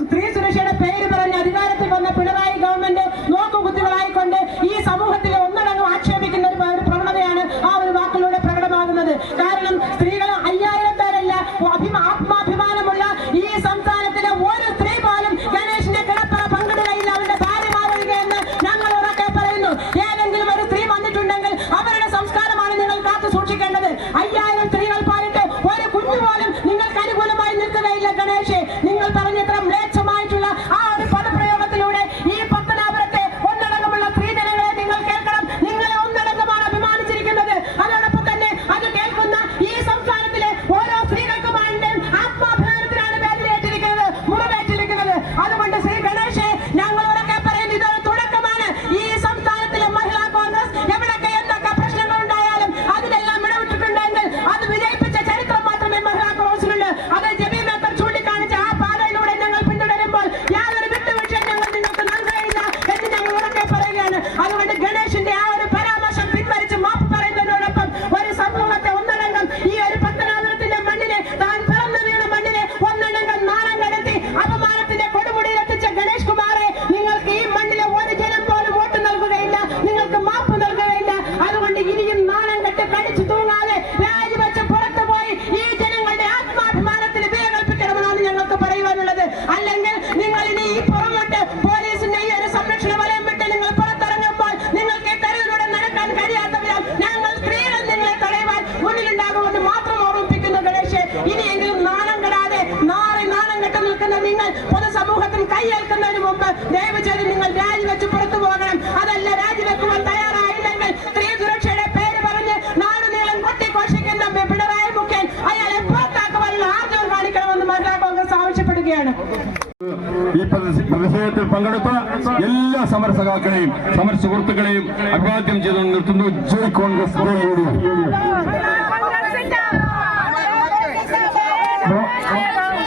സ്ത്രീ സുരക്ഷയുടെ പേര് പറഞ്ഞ് അധികാരത്തിൽ വന്ന പിണറായി ഗവൺമെന്റ് നോക്കുകുത്തികളായിക്കൊണ്ട് ഈ സമൂഹത്തിലെ ഒന്നടങ്കം ആക്ഷേപിക്കുന്ന ഒരു പ്രവണതയാണ് ആ ഒരു വാക്കിലൂടെ പ്രകടമാകുന്നത്. കാരണം സ്ത്രീകൾ 5000 പേരല്ല, ആത്മാഭിമാനമുള്ള ഈ സംസ്ഥാനത്തിലെ ഒരു സ്ത്രീ പോലും ഗണേശിന്റെ കിടപ്പറ പങ്കിടുകയില്ല, അവരുടെ ഭാര്യമാരൊഴികെയെന്ന് ഞങ്ങൾ ഉറക്കെ പറയുന്നു. ഏതെങ്കിലും ഒരു സ്ത്രീ വന്നിട്ടുണ്ടെങ്കിൽ അവരുടെ സംസ്കാരമാണ് നിങ്ങൾ കാത്തു സൂക്ഷിക്കേണ്ടത്. 5000 സ്ത്രീകൾ പോയിട്ട് ഒരു കുഞ്ഞു പോലും നിങ്ങൾക്ക് അനുകൂലമായി നിൽക്കുകയില്ല. ഗണേഷ്, നിങ്ങൾ പറഞ്ഞത്ര മ്ലേച്ഛമായിട്ടുള്ള ആ ഒരു പദപ്രയോഗത്തിലൂടെ ഈ പത്തനാപുരത്തെ ഒന്നടങ്കമുള്ള സ്ത്രീജനങ്ങളെ നിങ്ങൾ കേൾക്കണം. നിങ്ങളെ ഒന്നടങ്കമാണ് അഭിമാനിച്ചിരിക്കുന്നത്. അതോടൊപ്പം തന്നെ അത് കേൾക്കുന്ന ഈ സംസ്ഥാനത്തിലെ ഓരോ സ്ത്രീകൾക്കുമാണ് ആത്മാഭിമാനത്തിനാണ് വേദനയേറ്റിരിക്കുന്നത്, മുറിവേറ്റിരിക്കുന്നത്. അതുകൊണ്ട് ശ്രീ ഗണേഷ്, ഞങ്ങൾ ഉറക്കെ പറയുന്നത് ഇതൊരു തുടക്കമാണ്. ഈ സംസ്ഥാനത്തിലെ മഹിളാ കോൺഗ്രസ് എവിടൊക്കെ എന്തൊക്കെ പ്രശ്നങ്ങൾ ഉണ്ടായാലും അതിനെല്ലാം ഇടപെട്ടിട്ടുണ്ടെങ്കിൽ അത് വിജയിപ്പിച്ച ചരിത്രം മാത്രമേ മഹിളാ കോൺഗ്രസിനുണ്ട്. അത് ജബി മേത്തർ ചൂണ്ടിക്കാണിച്ച ആ പാതയിലൂടെ ഞങ്ങൾ പിന്തുടരുമ്പോൾ യാതൊരു വിട്ടുവീഴ്ചയും ഞങ്ങൾ നിങ്ങൾക്ക് നൽകുകയില്ല എന്ന് ഞങ്ങൾ ഉറക്കെ പറയുകയാണ്. അതുകൊണ്ട് ഗണേഷിന്റെ ആ ഒരു പരാമർശം പിൻവലിച്ച് മാപ്പ് പറയുന്നതിനോടൊപ്പം ഒരു സമൂഹത്തെ ഒന്നടങ്കം ഈ ഒരു പത്തനാപുരത്തിന്റെ മണ്ണിനെ, താൻ പിറന്നു വീണ മണ്ണിനെ ഒന്നടങ്കം നാണം കടത്തി അപമാനത്തിന്റെ കൊടുമുടിയിലെത്തിച്ച ഗണേഷ് കുമാറെ, നിങ്ങൾക്ക് ഈ മണ്ണിലെ ഒരു ജനം പോലും വോട്ട് നൽകുകയില്ല, നിങ്ങൾക്ക് മാപ്പ് നൽകുകയില്ല. അതുകൊണ്ട് ഇനിയും നാണം കെട്ട് കടിച്ചു തൂങ്ങാതെ രാജിവെച്ച് പുറത്തു പോയി ഈ ജനങ്ങളുടെ ആത്മാഭിമാനത്തിന് വില കൽപ്പിക്കണമെന്നാണ് ഞങ്ങൾക്ക് പറയുവാനുള്ളത്. അല്ലെങ്കിൽ നിങ്ങൾ ഇനി ഈ പുറമോട്ട് പോലീസിന്റെ ഈ ഒരു സംരക്ഷണ വലയം വിട്ട് നിങ്ങൾ പുറത്തിറങ്ങുമ്പോൾ നിങ്ങൾക്ക് ഈ തെരുവിലൂടെ നടക്കാൻ കഴിയാത്തവരാൽ ഞങ്ങൾ സ്ത്രീകൾ നിങ്ങളെ തടയുവാൻ മുന്നിലുണ്ടാകുമെന്ന് മാത്രം ഓർമ്മിപ്പിക്കുന്നു. ഗണേഷ്, ഇനിയെങ്കിലും നാണം കെടാതെ നാണം കെട്ട് നിൽക്കുന്ന നിങ്ങൾ പൊതുസമൂഹത്തിൽ കൈയേൽക്കുന്നതിന് മുമ്പ് ദയവ് ചെയ്ത് നിങ്ങൾ രാജിവെച്ച് പുറത്തു പോകണം. അതല്ല രാജിവെക്കുവാൻ തയ്യാറായില്ലെങ്കിൽ സ്ത്രീ സുരക്ഷയുടെ പേര് പറഞ്ഞ് നാടുനീളം കൊട്ടിഘോഷിക്കുന്ന പിണറായി മുഖ്യൻ അയാളെ പുറത്താക്കുവാനുള്ള ആർജവം കാണിക്കണമെന്ന് മഹിളാ കോൺഗ്രസ് ആവശ്യപ്പെടുകയാണ്. ഈ പ്രതിഷേധത്തിൽ പങ്കെടുത്ത എല്ലാ സമര സഖാക്കളെയും സമര സുഹൃത്തുക്കളെയും അഭിവാദ്യം ചെയ്തു നിർത്തുന്നു. ജയ് കോൺഗ്രസ്.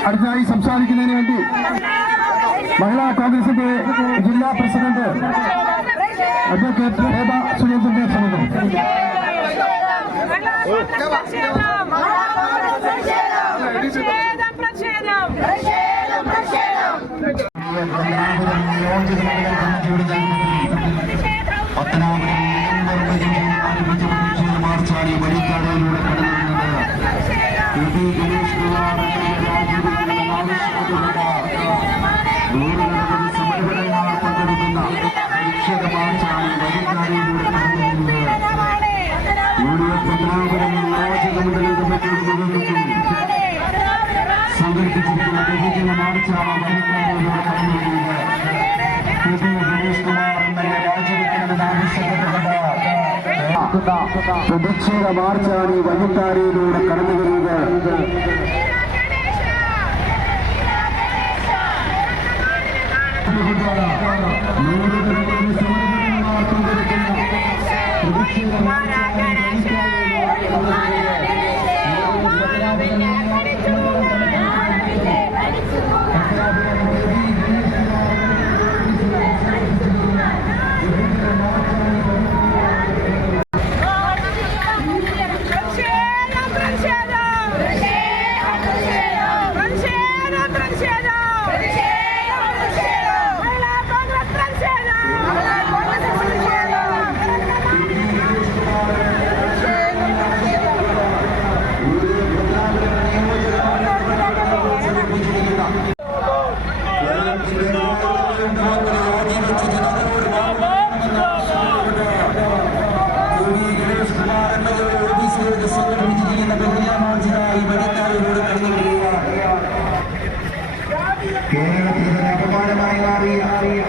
അടുത്തതായി സംസാരിക്കുന്നതിന് വേണ്ടി മഹിളാ കോൺഗ്രസിന്റെ ജില്ലാ പ്രസിഡന്റ് അഡ്വക്കേറ്റ് രേഖ സുരേന്ദ്രനെ ക്ഷണിക്കുന്നു. മാർച്ചാണ് ഈ വഴിക്കാടയിലൂടെ സമരപരമായി പങ്കെടുക്കുന്ന നിക്ഷേപ മാർച്ചാണ് വഴിക്കാടയിലൂടെ പത്തനാപുരം നിയോജക മണ്ഡലം കമ്മിറ്റിയുടെ നേതൃത്വത്തിൽ സംഘടിപ്പിച്ചിരിക്കുന്ന ബഹുജന മാർച്ചാണ് വഴിക്കാടയിലൂടെ കടന്നുവരുന്നത്. ഗണേഷ് കുമാർ എംഎൽഎ രാജിവെക്കണമെന്ന് ആവശ്യപ്പെട്ടുകൊണ്ട് പ്രതിഷേധ മാർച്ചാണ് ഈ വഴിത്താരയിലൂടെ കടന്നു വരുന്നത്. കേരളത്തിന്റെ അപമാനമായി മാറിയ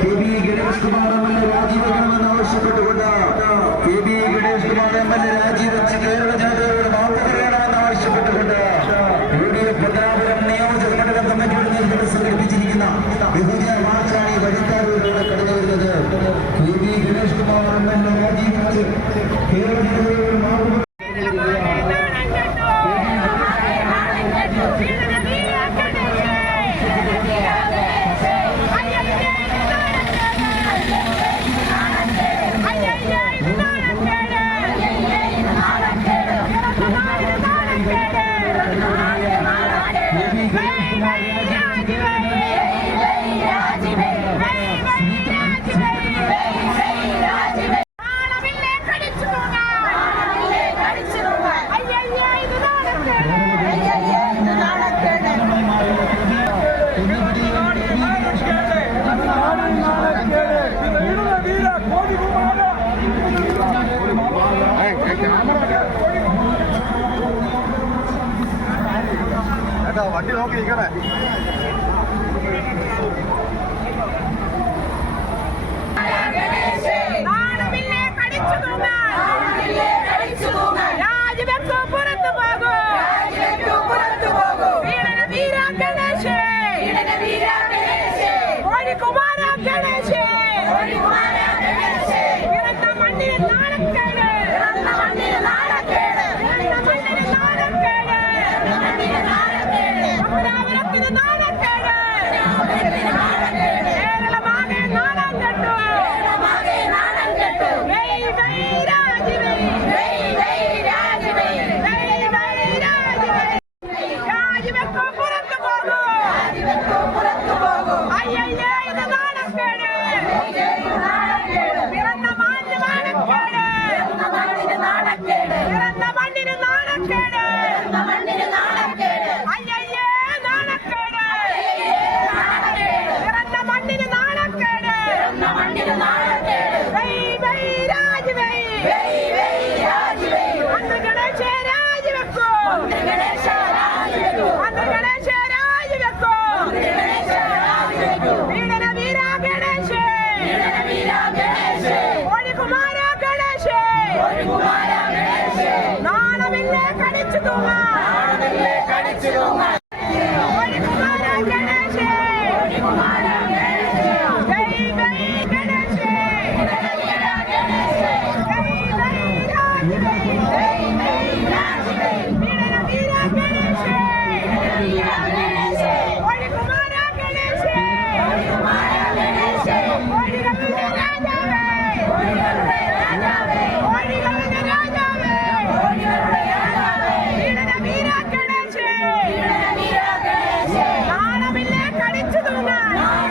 കെ.ബി. ഗണേഷ് കുമാർ എംഎൽഎ രാജിവെക്കണമെന്ന് ആവശ്യപ്പെട്ടുകൊണ്ട് കെ.ബി. ഗണേഷ് കുമാർ എംഎൽഎ രാജിവെച്ച് കേരള ജനതയോട് മാപ്പ് പറയണമെന്ന് ആവശ്യപ്പെട്ടുകൊണ്ട് യു.ഡി.എഫ് പത്തനാപുരം നിയോജക മണ്ഡലം കമ്മിറ്റിയുടെ നേതൃത്വത്തിൽ സംഘടിപ്പിച്ചിരിക്കുന്ന ബഹുജന മാർച്ചാണ് ഈ വഴിത്താരയിലൂടെ കടന്നു വരുന്നത്. കെ.ബി. ഗണേഷ് കുമാർ എംഎൽഎ രാജിവെച്ച് കേരള ജനതയോട് മാപ്പ് Hey, വണ്ടി നോക്കി നിൽക്കണേ. നാണമില്ലേ കടിച്ചു തൂങ്ങാൻ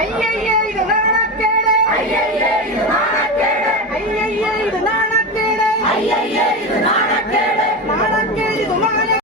അയ്യയ്യേ ഇത് നാണക്കേട്, അയ്യയ്യേ